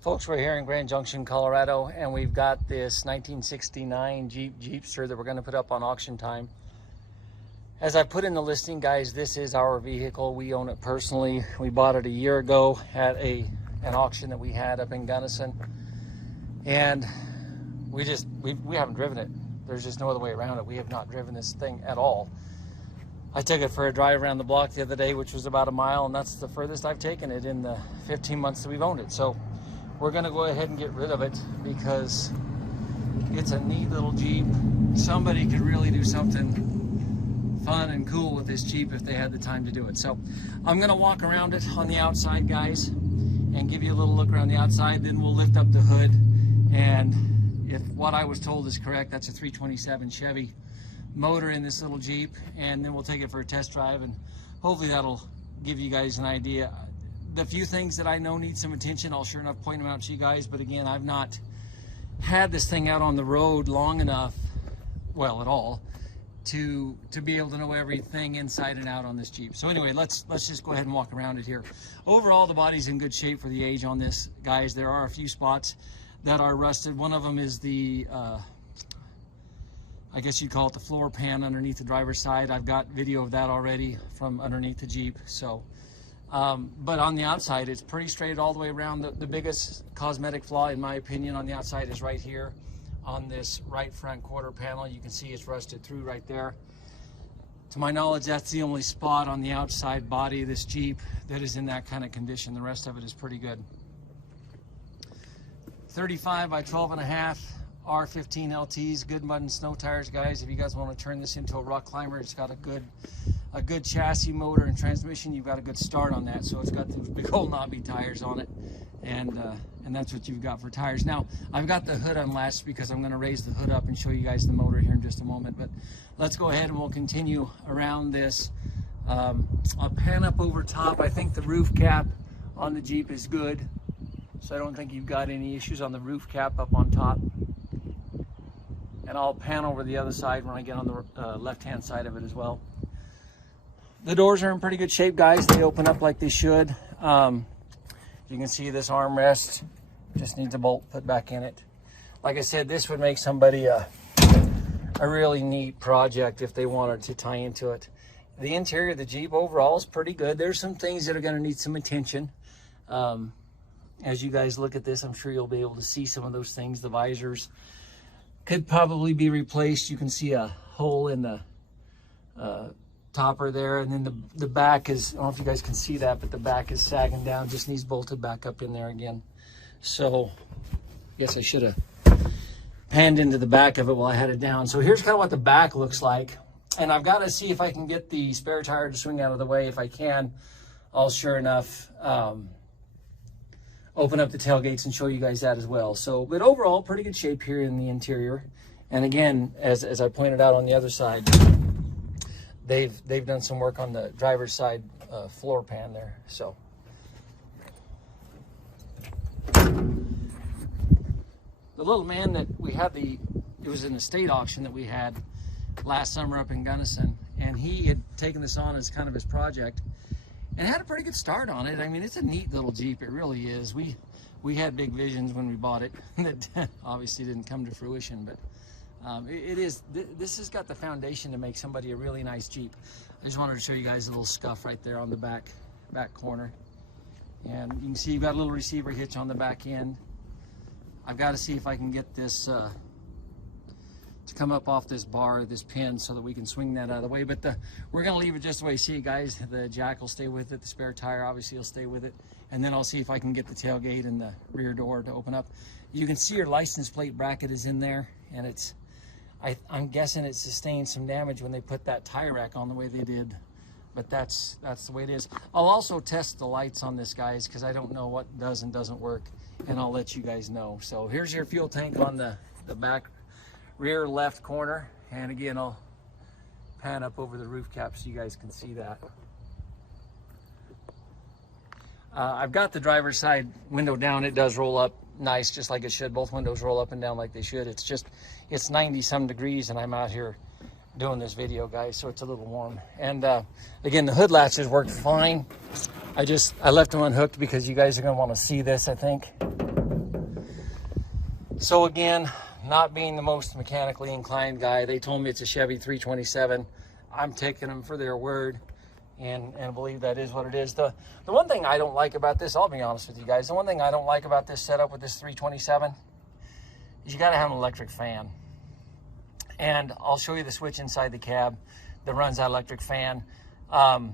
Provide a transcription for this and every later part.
Folks, we're here in Grand Junction, Colorado, and we've got this 1969 Jeep Jeepster that we're going to put up on auction time. As I put in the listing, guys, this is our vehicle. We own it personally. We bought it a year ago at an auction that we had up in Gunnison, and we haven't driven it. There's just no other way around it. We have not driven this thing at all. I took it for a drive around the block the other day, which was about a mile, and that's the furthest I've taken it in the 15 months that we've owned it. So we're going to go ahead and get rid of it because it's a neat little Jeep. Somebody could really do something fun and cool with this Jeep if they had the time to do it. So I'm going to walk around it on the outside, guys, and give you a little look around the outside. Then we'll lift up the hood, and if what I was told is correct, that's a 327 Chevy motor in this little Jeep, and then we'll take it for a test drive, and hopefully that'll give you guys an idea. The few things that I know need some attention, I'll sure enough point them out to you guys, but again, I've not had this thing out on the road long enough, well, at all, to be able to know everything inside and out on this Jeep. So anyway, let's just go ahead and walk around it here. Overall, the body's in good shape for the age on this, guys. There are a few spots that are rusted. One of them is the I guess you'd call it the floor pan underneath the driver's side. I've got video of that already from underneath the Jeep. So, but on the outside, it's pretty straight all the way around. The biggest cosmetic flaw, in my opinion, on the outside is right here on this right front quarter panel. You can see it's rusted through right there. To my knowledge, that's the only spot on the outside body of this Jeep that is in that kind of condition. The rest of it is pretty good. 35 by 12.5. R15 LTs, good mud and snow tires, guys. If you guys want to turn this into a rock climber, it's got a good chassis, motor, and transmission. You've got a good start on that. So it's got those big old knobby tires on it, and that's what you've got for tires. Now I've got the hood unlatched because I'm going to raise the hood up and show you guys the motor here in just a moment. But let's go ahead and we'll continue around this. I'll pan up over top. I think the roof cap on the Jeep is good, so I don't think you've got any issues on the roof cap up on top. And I'll pan over the other side when I get on the left-hand side of it as well. The doors are in pretty good shape, guys. They open up like they should. You can see this armrest just needs a bolt put back in it. Like I said, this would make somebody a really neat project if they wanted to tie into it. The interior of the Jeep overall is pretty good. There's some things that are going to need some attention. As you guys look at this, I'm sure you'll be able to see some of those things. The visors could probably be replaced. You can see a hole in the topper there, and then the back is, I don't know if you guys can see that, but the back is sagging down, just needs bolted back up in there again. So I guess I should have panned into the back of it while I had it down. So here's kind of what the back looks like, and I've got to see if I can get the spare tire to swing out of the way. If I can, I'll sure enough open up the tailgates and show you guys that as well. So, but overall, pretty good shape here in the interior. And again, as I pointed out on the other side, they've done some work on the driver's side floor pan there. So, the little man that we had, it was an estate auction that we had last summer up in Gunnison, and he had taken this on as kind of his project and had a pretty good start on it. I mean, it's a neat little Jeep. It really is. We had big visions when we bought it that obviously didn't come to fruition, but this has got the foundation to make somebody a really nice Jeep. I just wanted to show you guys a little scuff right there on the back corner. And you can see you've got a little receiver hitch on the back end. I've got to see if I can get this to come up off this bar, this pin, so that we can swing that out of the way. But we're going to leave it just the way you see it, guys. The jack will stay with it. The spare tire obviously will stay with it. And then I'll see if I can get the tailgate and the rear door to open up. You can see your license plate bracket is in there, and I'm guessing it sustained some damage when they put that tie rack on the way they did. But that's the way it is. I'll also test the lights on this, guys, because I don't know what does and doesn't work, and I'll let you guys know. So here's your fuel tank on the back rear left corner, and again, I'll pan up over the roof cap so you guys can see that. I've got the driver's side window down. It does roll up nice, just like it should. Both windows roll up and down like they should. It's 90 some degrees, and I'm out here doing this video, guys, so it's a little warm. And again, the hood latches worked fine. I left them unhooked because you guys are going to want to see this, I think. So again, not being the most mechanically inclined guy, they told me it's a Chevy 327. I'm taking them for their word and believe that is what it is. The one thing I don't like about this, I'll be honest with you guys, the one thing I don't like about this setup with this 327 is you got to have an electric fan. And I'll show you the switch inside the cab that runs that electric fan. You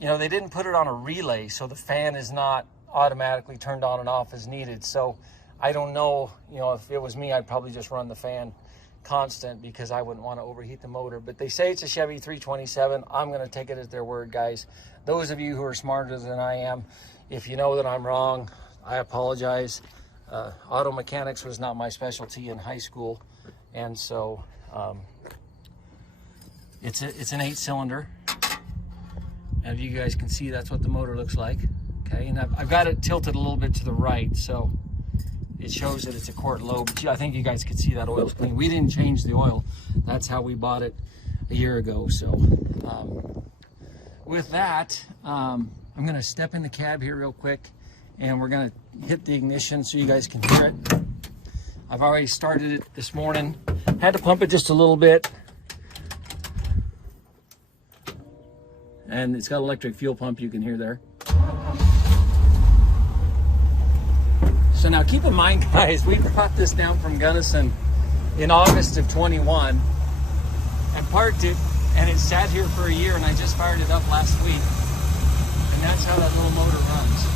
know, they didn't put it on a relay, so the fan is not automatically turned on and off as needed. So I don't know, you know, if it was me, I'd probably just run the fan constant because I wouldn't want to overheat the motor. But they say it's a Chevy 327. I'm going to take it at their word, guys. Those of you who are smarter than I am, if you know that I'm wrong, I apologize. Auto mechanics was not my specialty in high school, and so it's an 8-cylinder. As you guys can see, that's what the motor looks like. Okay, and I've got it tilted a little bit to the right, so it shows that it's a quart low, but I think you guys can see that oil's clean. We didn't change the oil. That's how we bought it a year ago. So with that, I'm gonna step in the cab here real quick, and we're gonna hit the ignition so you guys can hear it. I've already started it this morning. Had to pump it just a little bit. And it's got electric fuel pump, you can hear there. So now keep in mind, guys, we brought this down from Gunnison in August of 21 and parked it, and it sat here for a year, and I just fired it up last week. And that's how that little motor runs.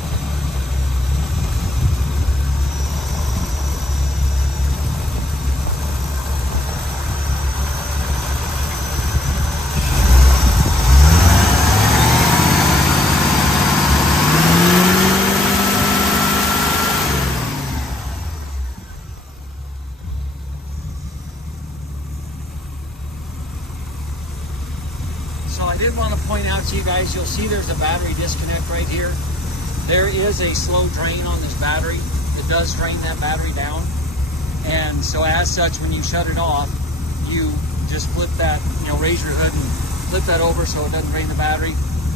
So I did want to point out to you guys, you'll see there's a battery disconnect right here. There is a slow drain on this battery. It does drain that battery down. And so as such, when you shut it off, you just flip that, you know, raise your hood and flip that over so it doesn't drain the battery.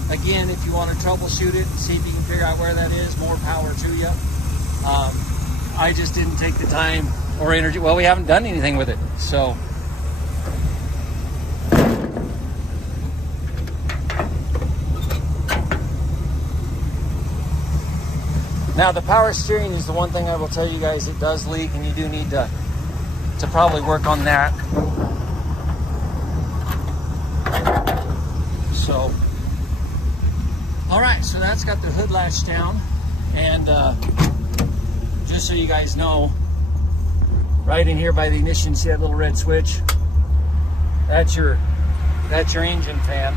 Again, if you want to troubleshoot it, see if you can figure out where that is, more power to you. I just didn't take the time or energy. Well, we haven't done anything with it, so. Now the power steering is the one thing I will tell you guys, it does leak, and you do need to probably work on that. So, all right, so that's got the hood latch down, and just so you guys know, right in here by the ignition, see that little red switch? That's your engine fan.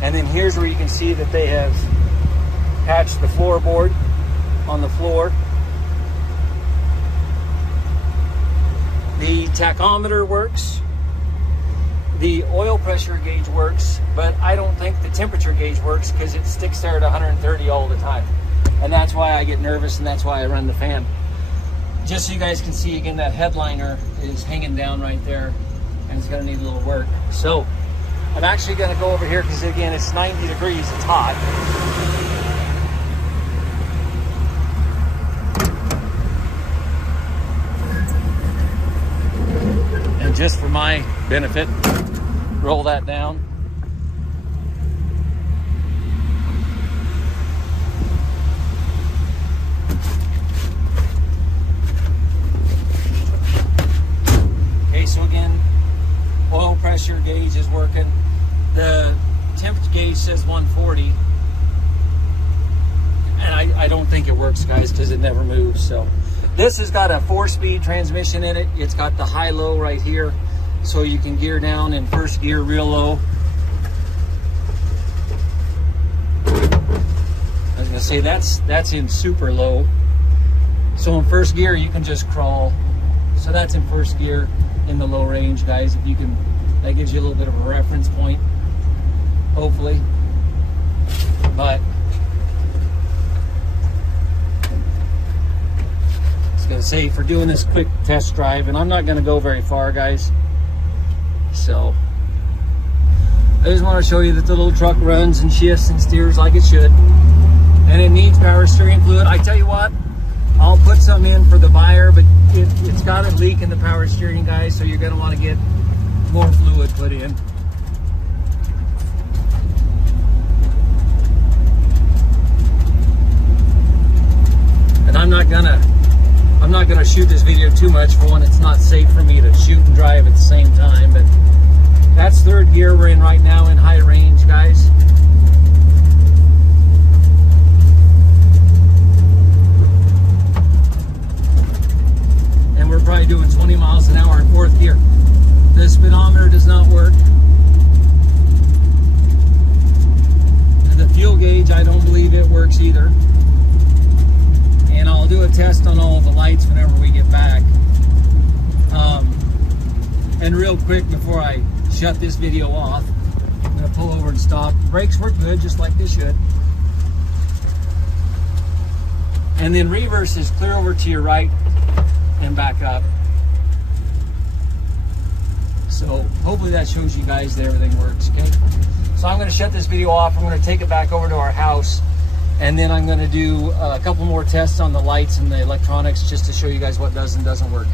And then here's where you can see that they have patched the floorboard on the floor. The tachometer works. The oil pressure gauge works, but I don't think the temperature gauge works because it sticks there at 130 all the time. And that's why I get nervous, and that's why I run the fan. Just so you guys can see, again, that headliner is hanging down right there, and it's gonna need a little work. So I'm actually gonna go over here because, again, it's 90 degrees, it's hot. Just for my benefit, roll that down. Okay, so again, oil pressure gauge is working. The temperature gauge says 140. And I don't think it works, guys, because it never moves, so. This has got a 4-speed transmission in it. It's got the high-low right here, so you can gear down in first gear real low. I was gonna say that's in super low. So in first gear you can just crawl. So that's in first gear in the low range, guys. If you can, that gives you a little bit of a reference point, hopefully. But gonna say, for doing this quick test drive, and I'm not gonna go very far, guys, so I just want to show you that the little truck runs and shifts and steers like it should, and it needs power steering fluid. I tell you what, I'll put some in for the buyer, but it's got a leak in the power steering, guys, so you're going to want to get more fluid put in. And I'm not gonna shoot this video too much. For one, it's not safe for me to shoot and drive at the same time, but that's third gear we're in right now in high range, guys. And we're probably doing 20 miles an hour in fourth gear. The speedometer does not work. And the fuel gauge, I don't believe it works either. And I'll do a test on all the lights whenever we get back. And real quick before I shut this video off, I'm going to pull over and stop. The brakes work good, just like they should. And then reverse is clear over to your right and back up. So hopefully that shows you guys that everything works, okay? So I'm going to shut this video off. I'm going to take it back over to our house. And then I'm going to do a couple more tests on the lights and the electronics just to show you guys what does and doesn't work.